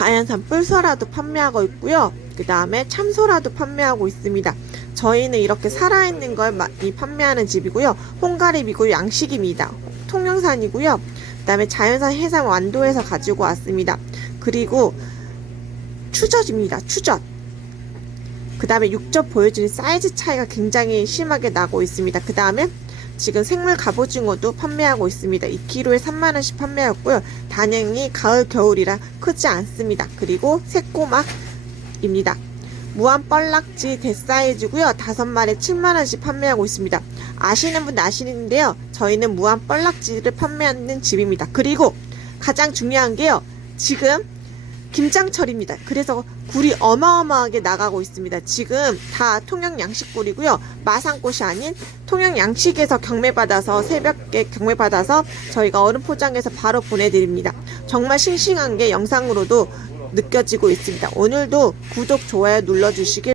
자연산 뿔소라도 판매하고 있고요. 그 다음에 참소라도 판매하고 있습니다. 저희는 이렇게 살아있는 걸 많이 판매하는 집이고요. 홍가리비고 양식입니다. 통영산이고요. 그 다음에 자연산 해산 완도에서 가지고 왔습니다. 그리고 추젓입니다. 추젓. 그 다음에 육젓 보여주는 사이즈 차이가 굉장히 심하게 나고 있습니다. 그 다음에 지금 생물 갑오징어도 판매하고 있습니다. 2kg에 3만원씩 판매하고요. 단행이 가을, 겨울이라 크지 않습니다. 그리고 새꼬막입니다. 무한 뻘락지 대사이즈고요. 5마리 7만원씩 판매하고 있습니다. 아시는 분 아시는데요. 저희는 무한 뻘락지를 판매하는 집입니다. 그리고 가장 중요한 게요. 지금 김장철입니다. 그래서 굴이 어마어마하게 나가고 있습니다. 지금 다 통영 양식굴이고요. 마산꽃이 아닌 통영 양식에서 경매받아서 새벽에 경매받아서 저희가 얼음 포장해서 바로 보내드립니다. 정말 싱싱한 게 영상으로도 느껴지고 있습니다. 오늘도 구독, 좋아요 눌러주시길